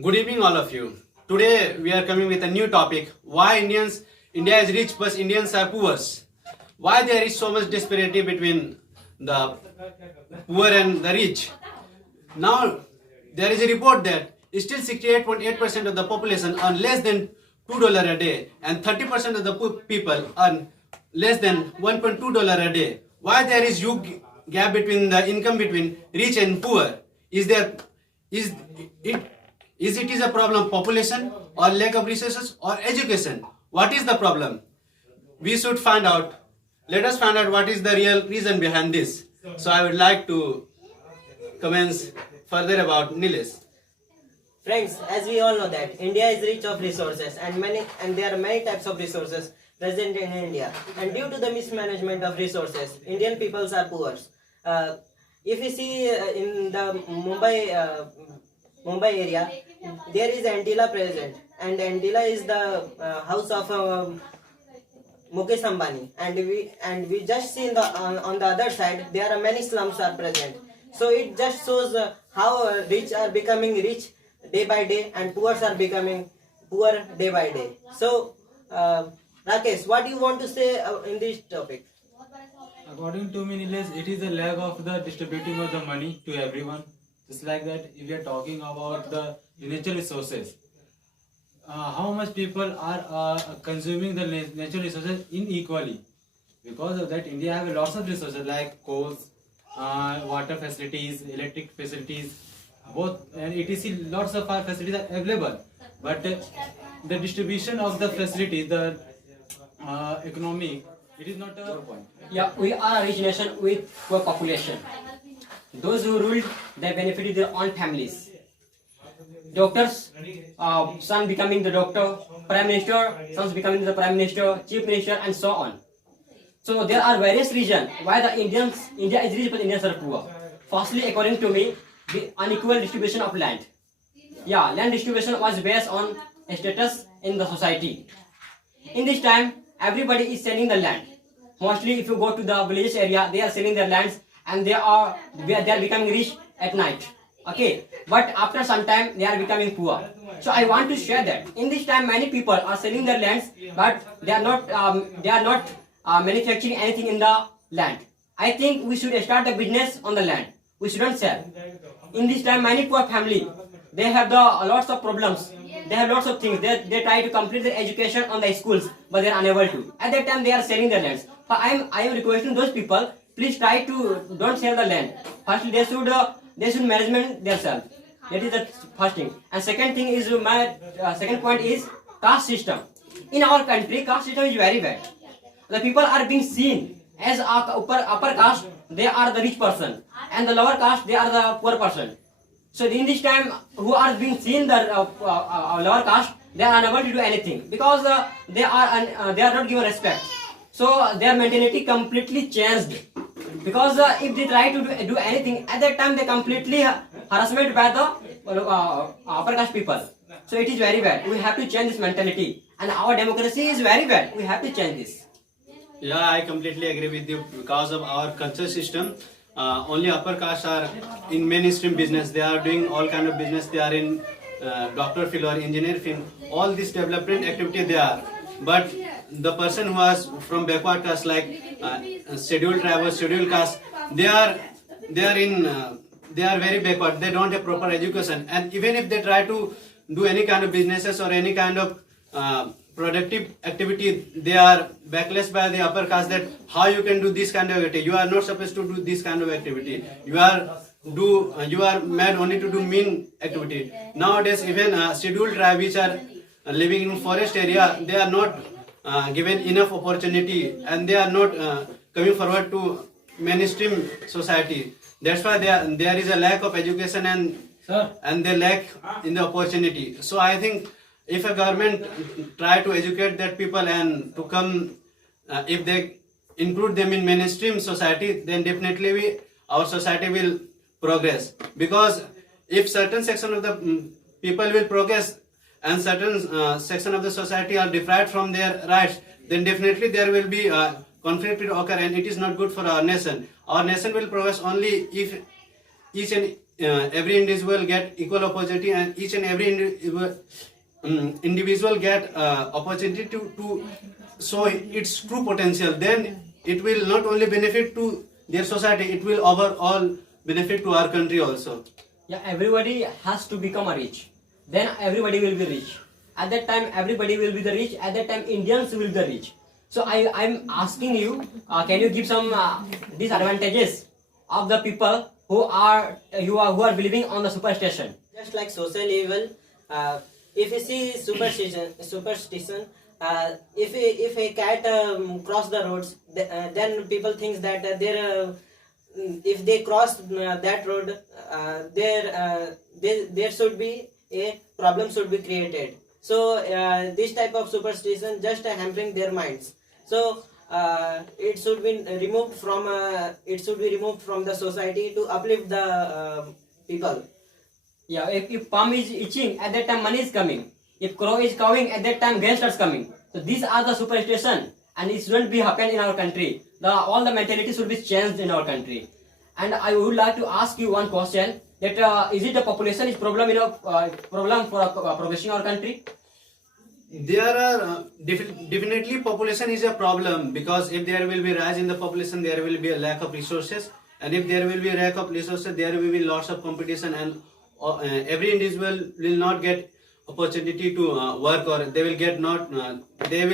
Good evening, all of you. Today we are coming with a new topic: why India is rich but Indians are poor. Why there is so much disparity between the poor and the rich? Now there is a report that still 68.8% of the population earn less than $2 a day, and 30% of the people earn less than $1.2 a day. Why there is huge gap between the income between rich and poor? Is it is a problem population or lack of resources or education? What is the problem? We should find out. Let us find out what is the real reason behind this. So I would like to commence further about Nilesh. Friends, as we all know that India is rich of resources and there are many types of resources present in India. And due to the mismanagement of resources, Indian peoples are poor. If you see in the Mumbai area, there is Antila present, and Antila is the house of Mukesh Ambani, and we just see on the other side there are many slums are present. So it just shows how rich are becoming rich day by day and poor are becoming poor day by day. So Rakesh, what do you want to say in this topic? According to me, Nilesh, it is a lack of the distributing of the money to everyone. Just like that, if we are talking about the natural resources, how much people are consuming the natural resources unequally. Because of that, India have lots of resources like coals, water facilities, electric facilities, both and etc. Lots of our facilities are available, but the distribution of the facilities, the economic, it is not a point. Yeah, we are a rich nation with poor population. Those who ruled, they benefited their own families. Doctors, son becoming the doctor, prime minister, sons becoming the prime minister, chief minister, and so on. So there are various reasons why India is rich but Indians are poor. Firstly, according to me, the unequal distribution of land. Yeah, land distribution was based on status in the society. In this time, everybody is selling the land. Mostly, if you go to the villages area, they are selling their lands and they are becoming rich at night. Okay, but after some time they are becoming poor. So I want to share that in this time many people are selling their lands, but they are not manufacturing anything in the land. I think we should start the business on the land. We shouldn't sell. In this time, many poor family, they have lots of problems. They have lots of things. They try to complete their education on the schools, but they are unable to. At that time, they are selling their lands. But I am requesting those people, please try to don't sell the land. Firstly, they should management themselves. That is the first thing. And second thing is my second point is caste system. In our country, caste system is very bad. The people are being seen as upper caste, they are the rich person, and the lower caste, they are the poor person. So in this time, who are being seen the lower caste, they are unable to do anything because they are not given respect. So their mentality completely changed. Because if they try to do anything, at that time they completely harassment by the upper caste people. So it is very bad. We have to change this mentality, and our democracy is very bad. We have to change this. Yeah, I completely agree with you. Because of our culture system, only upper caste are in mainstream business. They are doing all kind of business. They are in doctor field or engineer field. All this development activity they are. But the person who is from backward caste like scheduled tribes, scheduled caste, they are very backward. They don't have proper education, and even if they try to do any kind of businesses or any kind of productive activity, they are backlash by the upper caste that how you can do this kind of activity. You are not supposed to do this kind of activity. You are made only to do mean activity. Nowadays, even scheduled tribe which are living in forest area, they are not given enough opportunity, and they are not coming forward to mainstream society. That's why there is a lack of education and they lack in the opportunity. So I think if a government try to educate that people and to come, if they include them in mainstream society, then definitely our society will progress. Because if certain section of the people will progress and certain section of the society are deprived from their rights, then definitely there will be conflict will occur, and it is not good for our nation. Our nation will progress only if each and every individual get equal opportunity, and each and every individual get opportunity to show its true potential, then it will not only benefit to their society, it will overall benefit to our country also. Yeah, everybody has to become a rich. Then everybody will be rich. At that time, everybody will be the rich. At that time, Indians will be the rich. So I'm asking you, can you give some disadvantages of the people who are believing on the superstition? Just like social evil, if you see superstition, if a cat cross the roads, then people think that if they cross that road, there should be a problem should be created. So this type of superstition just hampering their minds. So it should be removed from the society to uplift the people. Yeah, if palm is itching, at that time money is coming. If crow is cawing, at that time gangsters coming. So these are the superstition, and it shouldn't be happen in our country. All the mentality should be changed in our country. And I would like to ask you one question: that is it the population is problem problem for progressing our country? There are definitely population is a problem, because if there will be rise in the population, there will be a lack of resources, and if there will be a lack of resources, there will be lots of competition, and every individual will not get opportunity to work, or they will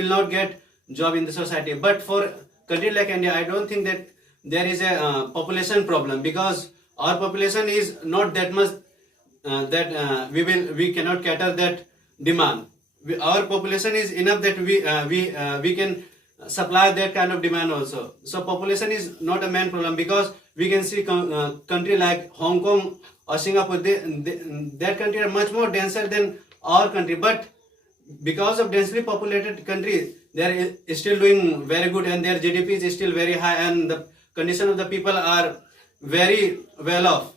not get job in the society. But for country like India, I don't think that there is a population problem, because our population is not that much that we cannot cater that demand. Our population is enough that we can supply that kind of demand also. So population is not a main problem, because we can see country like Hong Kong or Singapore, that country are much more denser than our country, but because of densely populated country, they are still doing very good, and their GDP is still very high, and the condition of the people are very well off.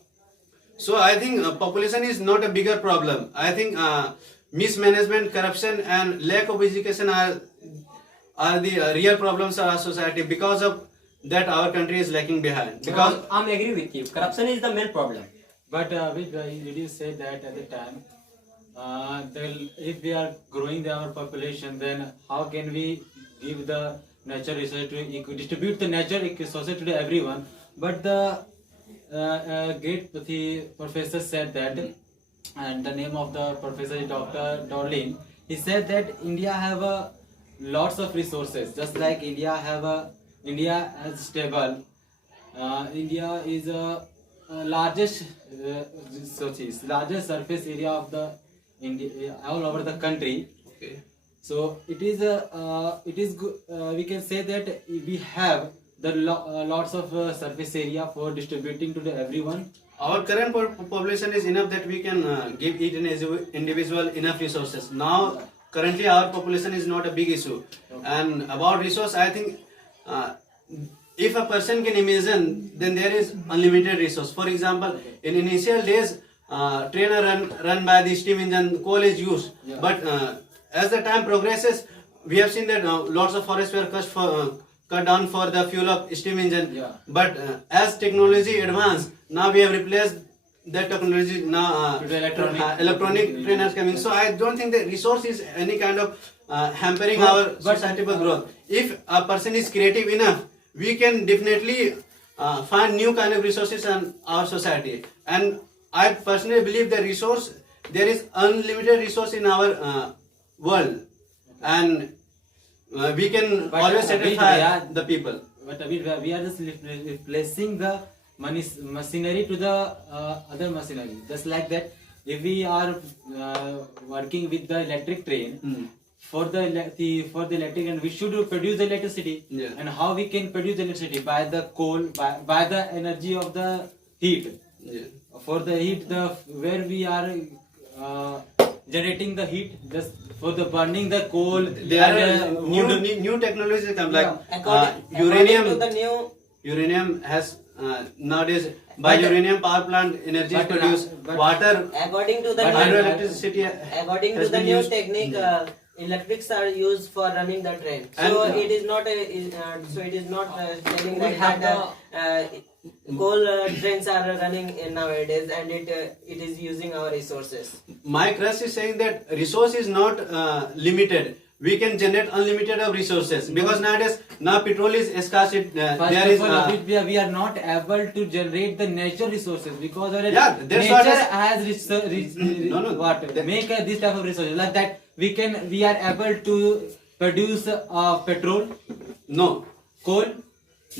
So I think population is not a bigger problem. I think mismanagement, corruption, and lack of education are the real problems of our society. Because of that, our country is lagging behind. Because I'm agree with you. Corruption is the main problem. But did you say that at the time, if we are growing our population, then how can we give the natural resource to distribute the natural resources to everyone? But the great professor said that, and the name of the professor is Dr. Dorlin. He said that India have lots of resources, just like India as stable. India is largest surface area of the India all over the country. okay. So it is good. We can say that we have the lots of surface area for distributing to everyone. Our current population is enough that we can give each individual enough resources. Now, currently our population is not a big issue. And about resource, I think if a person can imagine, then there is unlimited resource. For example, in initial days, train are run by the steam engine, coal is used. Yeah. But as the time progresses, we have seen that lots of forests were cut down for the fuel of steam engine. Yeah. But as technology advanced, now we have replaced that technology. Now With electronic train is coming. So I don't think that resource is any kind of hampering our societal growth. If a person is creative enough, we can definitely find new kind of resources in our society. And I personally believe there is unlimited resource in our world, and we can But always satisfy Abid, the people. But Abid, we are just replacing the machinery to the other machinery. Just like that, if we are working with the electric train, for the electric, and we should produce the electricity. Yeah. And how we can produce the electricity? By the coal, by the energy of the heat. Yeah. For the heat, where we are generating the heat, just for the burning the coal. There are new technologies come, like According to the new uranium has nowadays by uranium power plant energy is produced. Water, according to the new, hydroelectricity according has to the been new used. technique, electrics are used for running the train. And, So it is not telling we have that coal trains are running in nowadays, and it is using our resources. My crush is saying that resource is not limited. We can generate unlimited of resources because nowadays now petrol is scarce. First There is of all, we are not able to generate the natural resources because our Yeah, that's what nature is- has No, what that- make this type of resources like that. We are able to produce petrol, no, coal.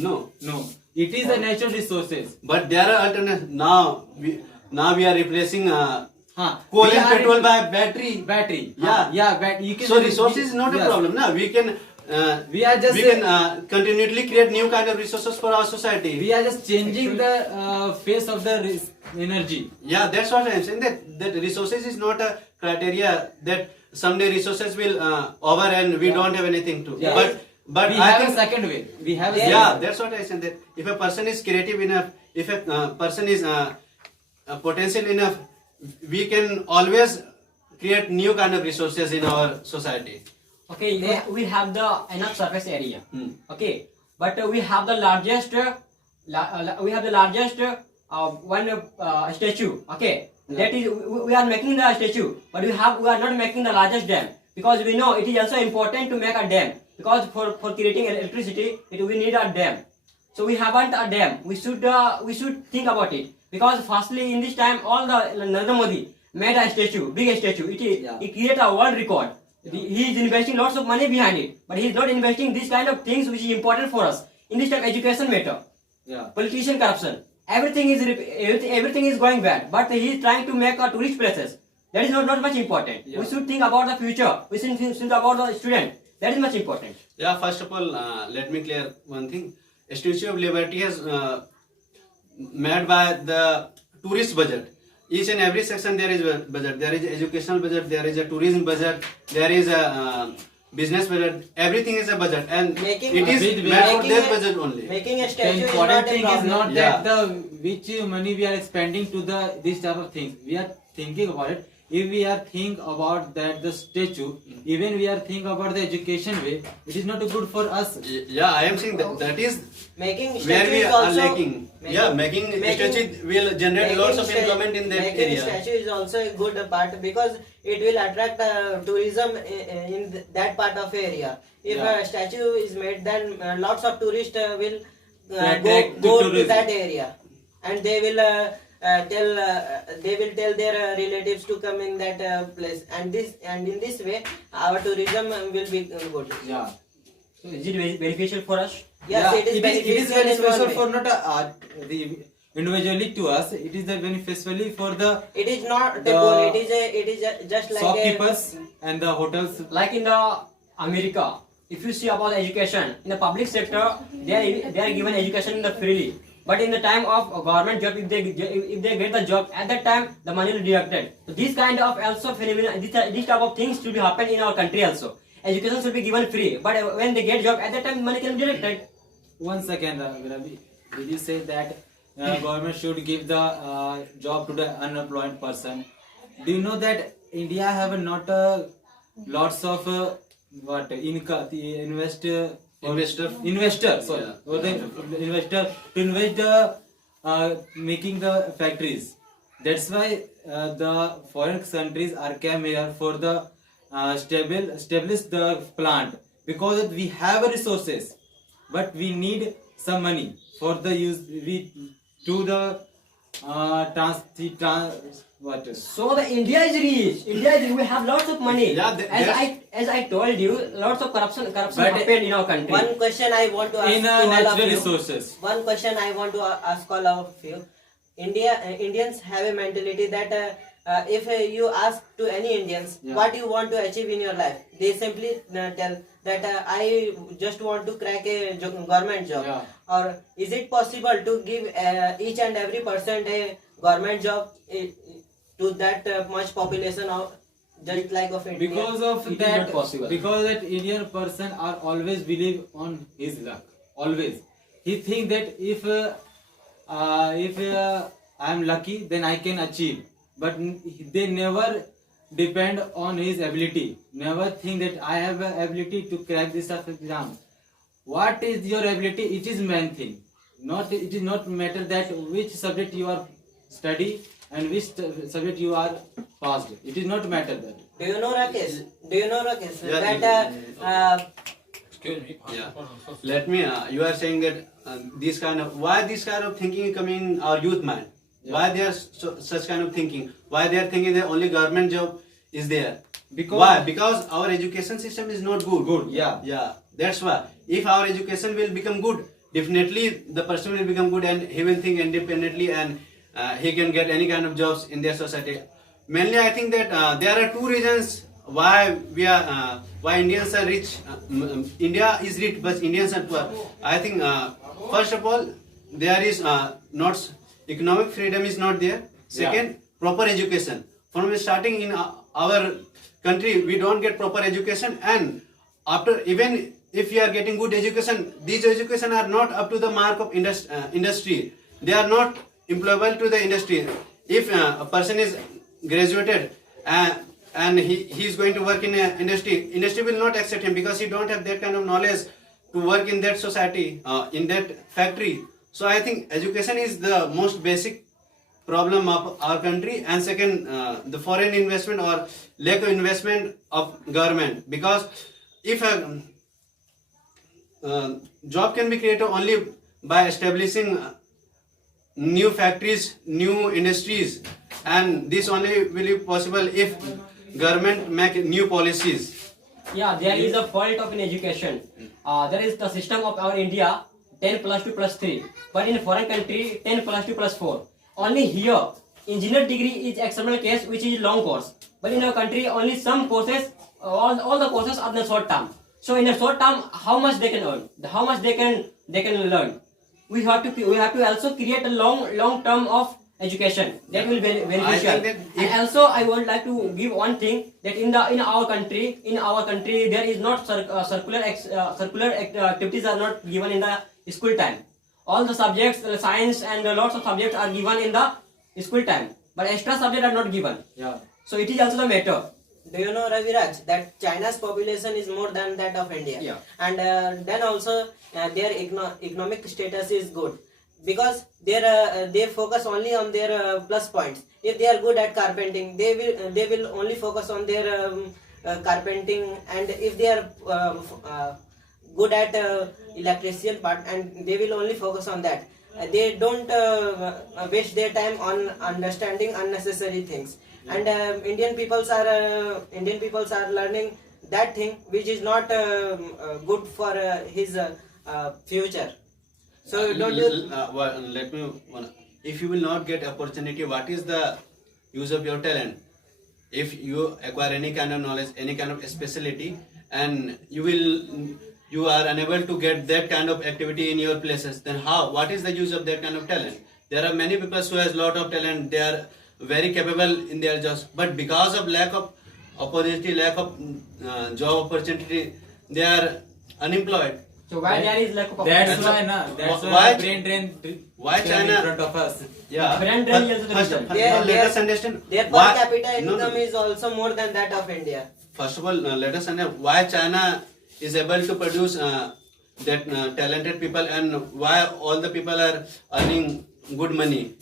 no. No, it is the natural resources. But there are alternatives now. We are replacing Huh. coal We and are petrol in- by battery. battery. Yeah. You can. So resources is not a yes. problem. No, we can. We are just we can continually create new kind of resources for our society. We are just changing the face of the energy. Yeah, that's what I'm saying. That resources is not a criteria that someday resources will over and we Yeah. don't have anything to. Yeah. But we I have think a second way. We have a yeah, second. that's what I said. That if a person is creative enough, if a person is potential enough, we can always create new kind of resources in our society. Okay, we have the enough surface area. Hmm. Okay, but we have the largest. We have the largest one statue. Okay, that is we are making the statue, but we are not making the largest dam because we know it is also important to make a dam because for creating electricity we need a dam. So we haven't a dam. We should think about it because firstly in this time all the Narendra Modi made a statue, big statue. He created a world record. He is investing lots of money behind it, but he is not investing these kind of things which is important for us. In this time, education matter, Yeah. politician corruption, everything is going bad. But he is trying to make a tourist places. That is not much important. Yeah. We should think about the future. We should think about the student. That is much important. Yeah, first of all, let me clear one thing. Statue of Liberty has made by the tourist budget. Each and every section there is a budget. There is educational budget. There is a tourism budget. There is a business budget. Everything is a budget, and Making- it is Wait, made for making their a- budget only. Making a The statue is important not a thing is problem. not Yeah. that the which money we are spending to the this type of things. We are thinking about it. If we are think about that the statue, even we are think about the education way, it is not good for us. Yeah, I am saying that is Making where statue we is are also lacking. Yeah, making statue will generate lots of employment in that making area. statue is also a good part because it will attract tourism in that part of area. If Yeah. a statue is made, then lots of tourists will Attract go to to tourism. that area, and they will tell their relatives to come in that place, and in this way our tourism will be good. Yeah. So is it beneficial for us? Yes, Yeah, it is it is beneficial in one beneficial way. for not the individually to us. It is the beneficially for the It is not The a goal. It is just like shopkeepers and the hotels. Like in the America, if you see about education in the public sector, they are given education freely. But in the time of government job, if they get the job, at that time the money will be deducted. So this kind of also phenomena, this type of things should be happen in our country also. Education should be given free, but when they get job, at that time money can be deducted. One second, Ravi. Did you say that government should give the job to the unemployed person? Do you know that India have not lots of what income investor sorry Yeah. or the investor to invest the making the factories. That's why the foreign countries are came here for the establish the plant because we have resources, but we need some money for the use to the what So the India is rich. We have lots of money. Yeah, as I told you, lots of corruption But happened in our country. one question I want to ask in to all of natural you. resources. One question I want to ask all of you. Indians have a mentality that if you ask to any Indians Yeah. what you want to achieve in your life, they simply tell that I just want to crack a government job. Yeah. Or is it possible to give each and every person a government job to that much population of just like of India? Because of It is that not possible. because that Indian person are always believe on his luck. Always he think that if I am lucky, then I can achieve. But they never depend on his ability. Never think that I have a ability to crack this exam. What is your ability? It is main thing. Not it is not matter that which subject you are study and which subject you are passed. It is not matter that. Do you know Rakesh? Yeah, That Yeah. Let me. You are saying that these kind of why this kind of thinking coming in our youth mind? Why they are such kind of thinking? Why they are thinking that only government job is there? Why? Because our education system is not good. Good. Yeah. That's why. If our education will become good, definitely the person will become good and he will think independently and he can get any kind of jobs in their society. Mainly, I think that there are two reasons why why Indians are rich. India is rich, but Indians are poor. I think first of all, there is not economic freedom is not there. Second, proper education. From starting in our country, we don't get proper education, and after even if we are getting good education, these education are not up to the mark of industry. They are not employable to the industry. If a person is graduated and he is going to work in an industry will not accept him because he don't have that kind of knowledge to work in that society, in that factory. So I think education is the most basic problem of our country, and second, the foreign investment or lack of investment of government. Because if a job can be created only by establishing new factories, new industries, and this only will be possible if government make new policies. Yeah, there is a fault of in education. There is the system of our India 10 plus 2 plus 3, but in foreign country 10 plus 2 plus 4. Only here engineer degree is exceptional case which is long course, but in our country only some courses, all the courses are the short term. So in a short term, how much they can earn, how much they can learn. We have to also create a long term of education that will be beneficial. And also I would like to give one thing that in our country there is not circular activities are not given in the school time. All the subjects, science and lots of subjects are given in the school time, but extra subjects are not given. Yeah. So it is also the matter. do you know, Raviraj, that China's population is more than that of India? Yeah. And then also their economic status is good because they focus only on their plus points. If they are good at carpenting, they will only focus on their carpenting, and if they are good at electrician part, and they will only focus on that. They don't waste their time on understanding unnecessary things. And Indian peoples are learning that thing which is not good for his future. So don't you? Let me. If you will not get opportunity, what is the use of your talent? If you acquire any kind of knowledge, any kind of specialty, and you are unable to get that kind of activity in your places, then how? What is the use of that kind of talent? There are many people who has lot of talent. They are very capable in their jobs, but because of lack of opportunity, lack of job opportunity, they are unemployed. So why there is lack of That's opportunity? why, That's Why why brain drain. why came China- in front of us? Yeah. Brand drain is also the First, reason. let us understand Their per why- capita no, income no. is also more than that of India. First of all, let us understand why China is able to produce that talented people, and why all the people are earning good money.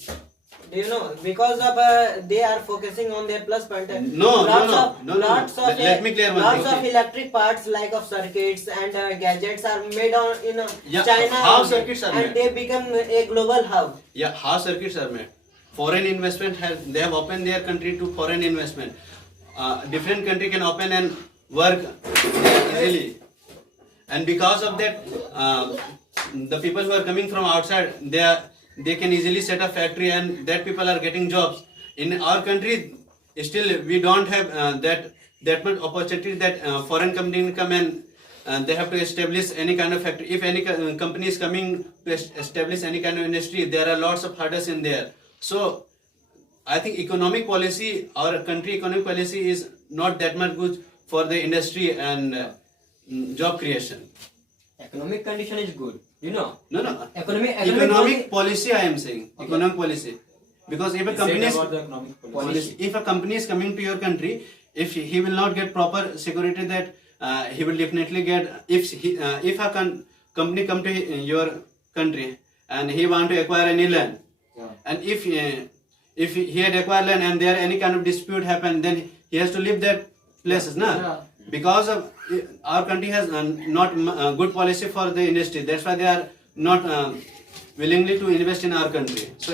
Do you know? Because of they are focusing on their plus point. No. Lots of Let me clear one lots thing. of electric parts like of circuits and gadgets are made on in Yeah, China. how circuits are and made? they become a global hub. Yeah, how circuits are made. Foreign investment they have opened their country to foreign investment. Different country can open and work easily, and because of that, the people who are coming from outside, they can easily set a factory, and that people are getting jobs. In our country, still we don't have that much opportunity that foreign company come and they have to establish any kind of factory. If any company is coming to establish any kind of industry, there are lots of hurdles in there. So I think economic policy, our country economic policy is not that much good for the industry and job creation. Economic condition is good. You know. No. Economic Policy I am saying. Okay. Economic policy. Because if a He company said is, about the economic policy. if a company is coming to your country, if he will not get proper security, that he will definitely get, if a company come to your country and he want to acquire any land. Yeah. And if he had acquired land and there any kind of dispute happen, then he has to leave that places, na? Yeah. Because of our country has not good policy for the industry. That's why they are not willingly to invest in our country. So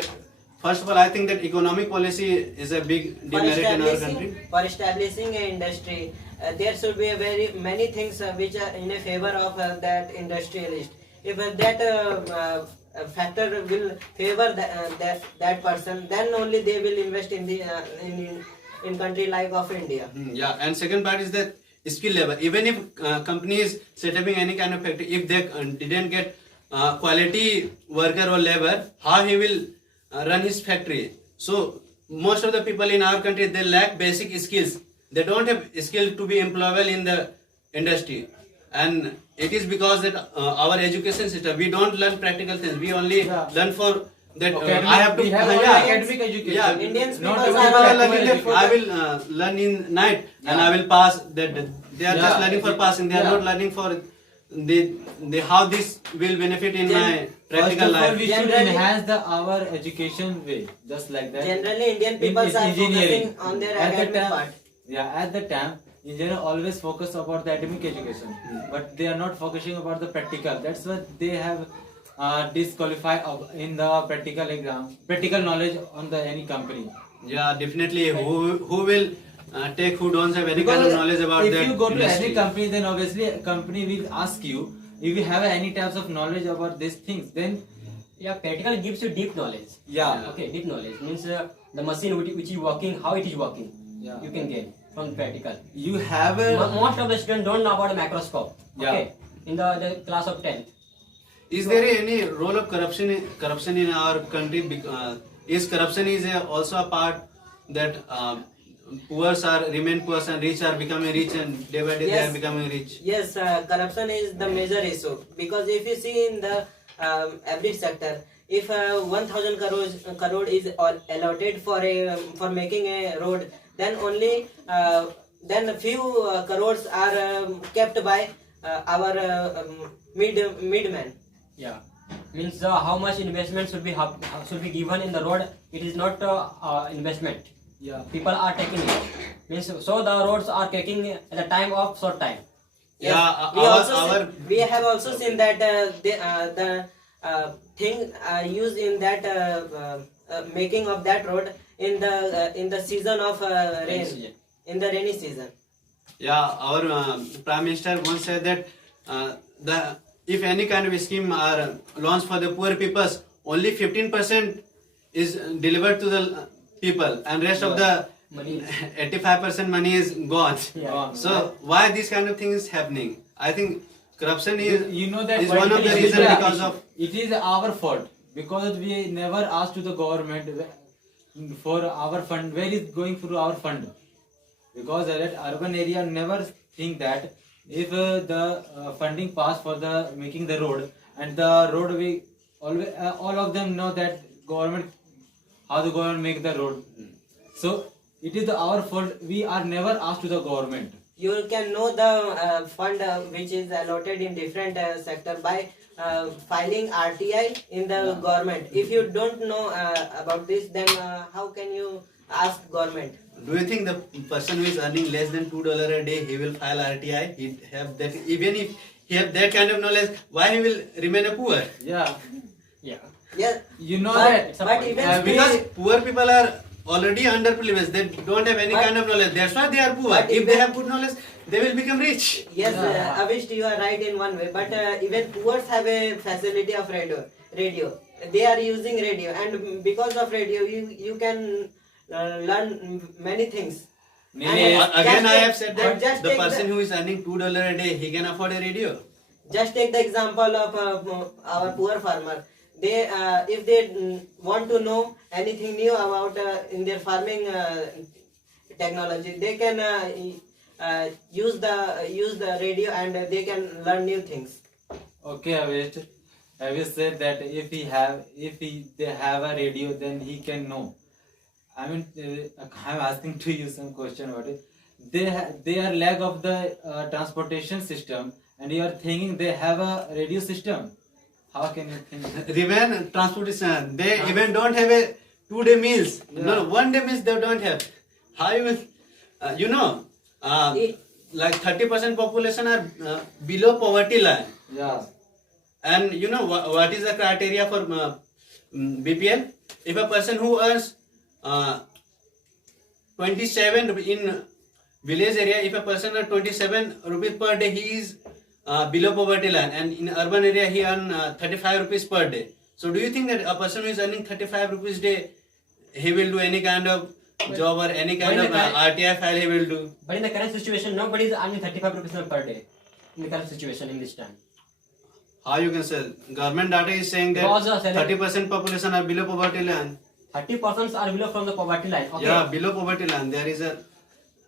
first of all, I think that economic policy is a big demerit in our country. For establishing an industry, there should be a very many things which are in a favor of that industrialist. If factor will favor that person, then only they will invest in the in country like of India. Yeah, and second part is that skill labor. Even if companies set up any kind of factory, if they didn't get quality worker or labor, how he will run his factory? So most of the people in our country, they lack basic skills. They don't have skill to be employable in the industry, and it is because that our education system, we don't learn practical things. We only learn for that. I have to. We have only academic education. Yeah, Indians Not people everyone are people are learning that education. I will learn in night and I will pass that. They are just Yeah. learning for passing. They are Yeah. not learning for the how this will benefit in my practical First of all, life. we should Generally- enhance our education way, just like that. Generally, Indian In people are engineering. focusing on their At the academic time- part. Yeah, at the time, engineers always focus about the academic education, but they are not focusing about the practical. That's what they have disqualified in the practical exam, practical knowledge on the any company. Yeah, definitely. Who will take who don't have any kind of knowledge about if that you go to industry. any company, then obviously a company will ask you if you have any types of knowledge about these things. Then Yeah, practical gives you deep knowledge. yeah, Okay, deep knowledge means the machine which is working, how it is working. Yeah. You can get from practical. you have a Most of the students don't know about a microscope. Yeah. Okay, in the class of 10th. Is there any role of corruption in our country? Is corruption also a part that poor remain poor and rich are becoming rich and day by day they are Yes. becoming rich? Yes, corruption is the major issue because if you see in the every sector, if 1,000 crore is allotted for making a road, then only then a few crores are kept by our midmen. Yeah, means how much investment should be given in the road. It is not investment. yeah. People are taking it. Means so the roads are taking at the time of short time. Yes, Yeah, we have also seen that the thing used in that making of that road in the season of rain, season. in the rainy season. Yeah, our Prime Minister once said that if any kind of scheme are launched for the poor peoples, only 15% is delivered to the people, and rest of the Money. 85% money is gone. Yeah. So why this kind of thing is happening? I think corruption is You know that is one of the politically reason yeah, because of it is our fault because we never asked to the government for our fund where is going through our fund, because that urban area never think that if the funding pass for the making the road, and the road we always all of them know that government how the government make the road. So it is our fault, we are never asked to the government. You can know the fund which is allotted in different sector by filing RTI in the government. If you don't know about this, then how can you ask government? Do you think the person who is earning less than $2 a day, he will file RTI? He have that, even if he have that kind of knowledge, why he will remain a poor? Yeah, Yeah. Yes, you know but, that but even Because poor people are already underprivileged, they don't have any But- kind of knowledge. That's why they are poor. But If they even- have good knowledge, they will become rich. yes, Yeah. Avish, you are right in one way. But even poor have a facility of radio. They are using radio, and because of radio, you can learn many things. Many- And Again, just I take- have said and that just the take person who is earning $2 a day, he can afford a radio. Just take the example of our poor farmer. They, if they want to know anything new about in their farming technology, they can use the radio and they can learn new things. Okay, Avish said that if they have a radio, then he can know. I mean, I'm asking to you some question about it. They are lack of the transportation system, and you are thinking they have a radio system. How can you think? Remain transportation. They even don't have a 2-day meals. No, 1-day meals they don't have. How you will, like 30% population are below poverty line. Yeah. And you know what is the criteria for BPL? If a person who earns 27 in village area, if a person earns 27 rupees per day, he is below poverty line, and in urban area he earns 35 rupees per day. So do you think that a person who is earning 35 rupees day, he will do any kind of job or any kind of RTI file he will do? But in the current situation, nobody is earning 35 rupees per day. In the current situation, in this time. How you can say? Government data is saying that Because of 30% population are below poverty line. 30% are below from the poverty line. Okay. Yeah, below poverty line. There is a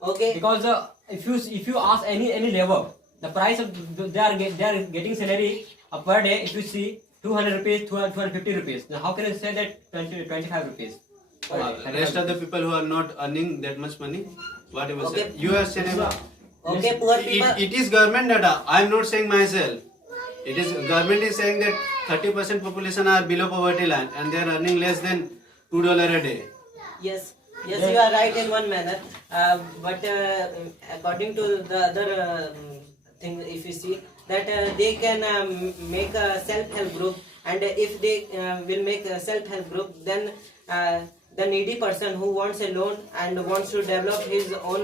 Okay. Because if you ask any labor, the price of they are getting salary per day. If you see 200 rupees, 250 rupees. Now how can you say that 25 rupees? rest of the people who are not earning that much money, whatever. Okay. Say. You are saying about Okay, poor people. it is government data. I am not saying myself. It is government is saying that 30% population are below poverty line and they are earning less than $2 a day. Yes, you are right in one manner. But according to the other thing, if you see that they can make a self-help group, and if they will make a self-help group, then the needy person who wants a loan and wants to develop his own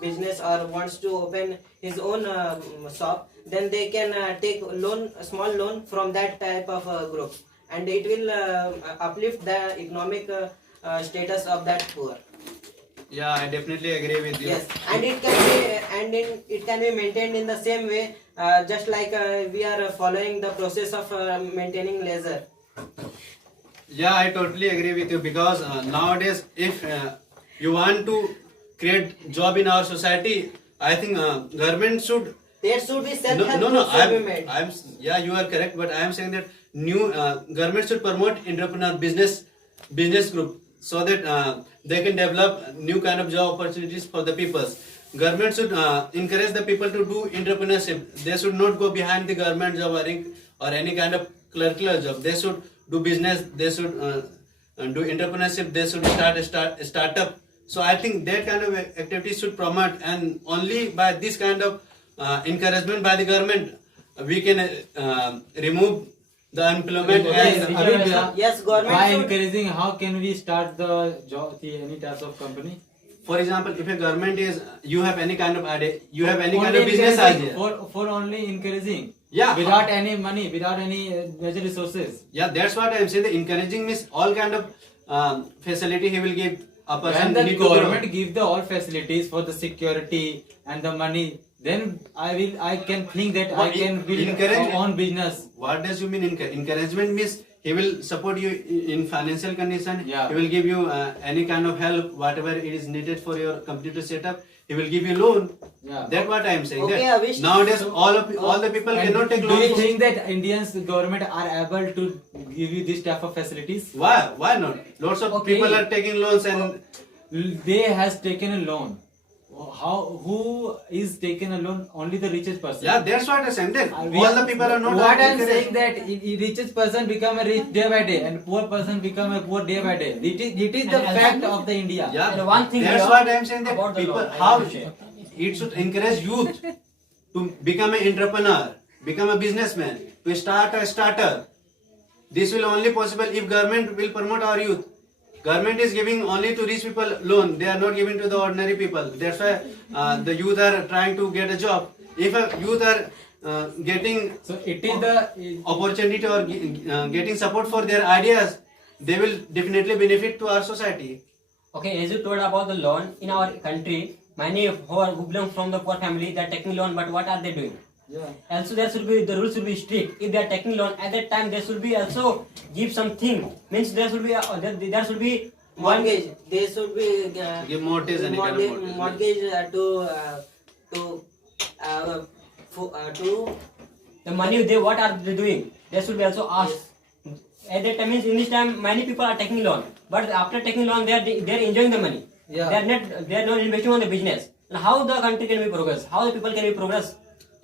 business or wants to open his own shop, then they can take a small loan from that type of group, and it will uplift the economic status of that poor. Yeah, I definitely agree with you. Yes, and it can be maintained in the same way, just like we are following the process of maintaining leisure. Yeah, I totally agree with you because nowadays, if you want to create job in our society, I think government should. There should be self-help No. groups should be made. Yeah, you are correct, but I am saying that new government should promote entrepreneur business group so that they can develop new kind of job opportunities for the people. Government should encourage the people to do entrepreneurship. They should not go behind the government job or any kind of clerical job. They should do business. They should do entrepreneurship. They should start a startup. So I think that kind of activities should promote, and only by this kind of encouragement by the government we can remove the unemployment. And Yes, government By should. encouraging, how can we start the job, any type of company? for example, if a government is, you have any kind of idea, you have any kind Only of business encouraging, idea. For only encouraging. Yeah. Without any money, without any major resources. Yeah, that's what I am saying. The encouraging means all kind of facility he will give a person. When the need to grow. government give the all facilities for the security and the money, then I can think that I can build encourage- my own business. What does you mean encouragement means? He will support you in financial condition. Yeah. He will give you any kind of help, whatever it is needed for your computer setup. He will give you loan. Yeah. That's what I am saying. Okay, that I wish- nowadays all the people And cannot take do you loans. think that Indians government are able to give you this type of facilities? Why? Why not? Lots of Okay. people are taking loans and They has taken a loan. Who is taking a loan? Only the richest person. yeah, that's what I'm saying. That We all the people are not. What I'm encouraged. saying that richest person become a rich day by day and poor person become a poor day by day. It is the And fact of the India. Yeah, And one thing that's here what I'm saying. That about the people, law, I how want to share. it should encourage youth to become an entrepreneur, become a businessman, to start a starter. This will only possible if government will promote our youth. Government is giving only to rich people loan. They are not giving to the ordinary people. That's why the youth are trying to get a job. If a youth are getting So it is the opportunity or getting support for their ideas, they will definitely benefit to our society. Okay, as you told about the loan in our country, many who belong from the poor family, they are taking loan, but what are they doing? yeah. Also, there should be the rules should be strict. If they are taking loan at that time, there should be also give something. Means there should be there should be one Mortgage. They should be Give mortgage, any kind of mortgage. to the money they what are they doing? There should be also asked. At that time means in this time many people are taking loan, but after taking loan they are enjoying the money. Yeah. They are not investing on the business. And how the country can be progress? How the people can be progress?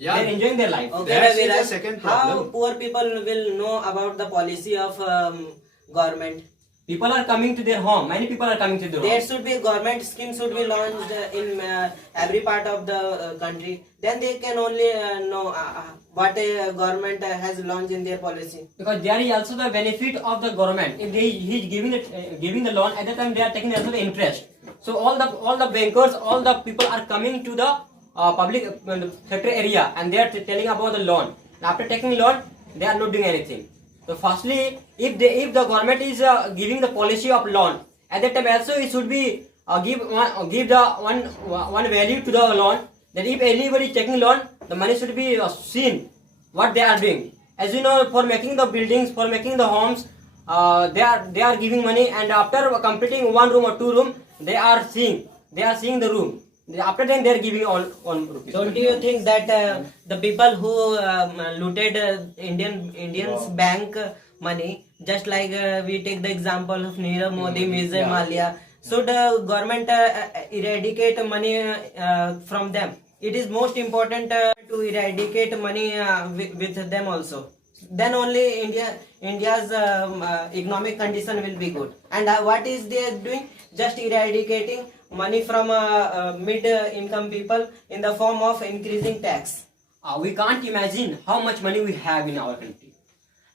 Yeah. They're enjoying their life. Okay, That's the Raviraj, second how problem. poor people will know about the policy of government? People are coming to their home. Many people are coming to their There home. should be government schemes should be launched in every part of the country. Then they can only know what a government has launched in their policy. Because there is also the benefit of the government. If he is giving the loan, at that time they are taking also the interest. So all the bankers, all the people are coming to the public sector area, and they are telling about the loan. And after taking loan, they are not doing anything. So firstly, if the government is giving the policy of loan, at that time also it should be give the one value to the loan, that if anybody is taking loan, the money should be seen what they are doing. As you know, for making the buildings, for making the homes, they are giving money, and after completing 1 room or 2 room, they are seeing the room. After then they are giving on rupees. Don't you think that the people who looted Indians bank money, just like we take the example of Nirav Modi, Mr. Malia, should government eradicate money from them? It is most important to eradicate money with them also. Then only India's economic condition will be good. And what is they doing? Just eradicating money from mid-income people in the form of increasing tax. We can't imagine how much money we have in our country.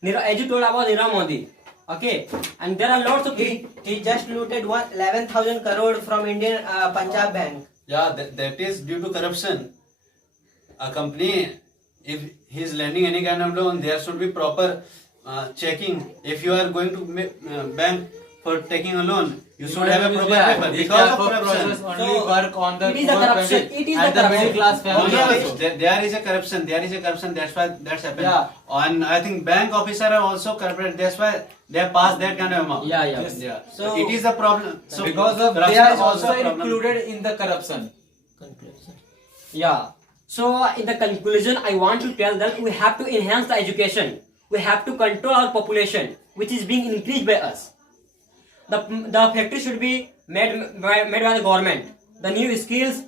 As you told about Nirav Modi, okay, and there are lots of people. He just looted 11,000 crore from Indian Punjab Bank. Yeah, that is due to corruption. A company, if he is lending any kind of loan, there should be proper checking. If you are going to bank for taking a loan, you should have a proper paper. Because of corruption. only So, work on the it is a poor corruption. family It is and a the corruption. middle class family No, also. there is a corruption. That's why that's happened. Yeah. And I think bank officer are also corrupt. That's why they have passed that kind of amount. Yeah. Yes. Yeah. So- So it is the problem. So Because of they corruption are is also a problem. included in the corruption. Yeah. So in the conclusion, I want to tell that we have to enhance the education. We have to control our population, which is being increased by us. The factory should be made by the government. The new skills,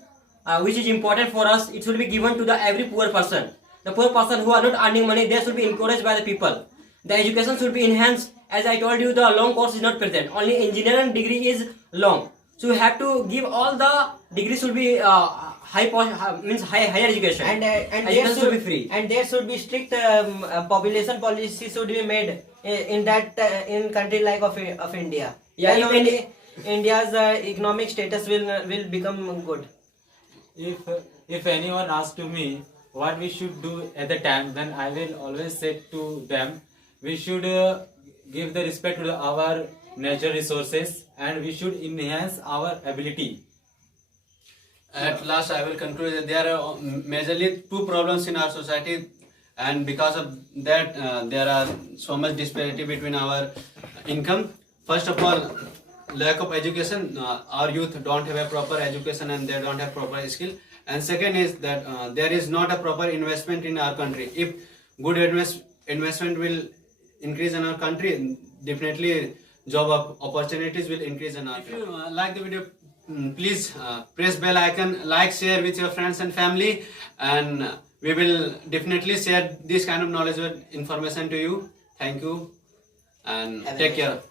which is important for us, it should be given to the every poor person. The poor person who are not earning money, they should be encouraged by the people. The education should be enhanced. As I told you, the long course is not present. Only engineering degree is long. So we have to give all the degrees should be higher education. And Education should be free. And there should be strict population policy should be made in that in country like of India. Yeah, Then if only India's economic status will become good. If anyone asks to me what we should do at the time, then I will always say to them, we should give the respect to our natural resources, and we should enhance our ability. At last, I will conclude that there are majorly 2 problems in our society, and because of that, there are so much disparity between our income. First of all, lack of education. Our youth don't have a proper education and they don't have proper skill. And second is that there is not a proper investment in our country. If good investment will increase in our country, definitely job opportunities will increase in our country. If you like the video, please press bell icon, like, share with your friends and family, and we will definitely share this kind of knowledgeable information to you. Thank you and Have a take nice care.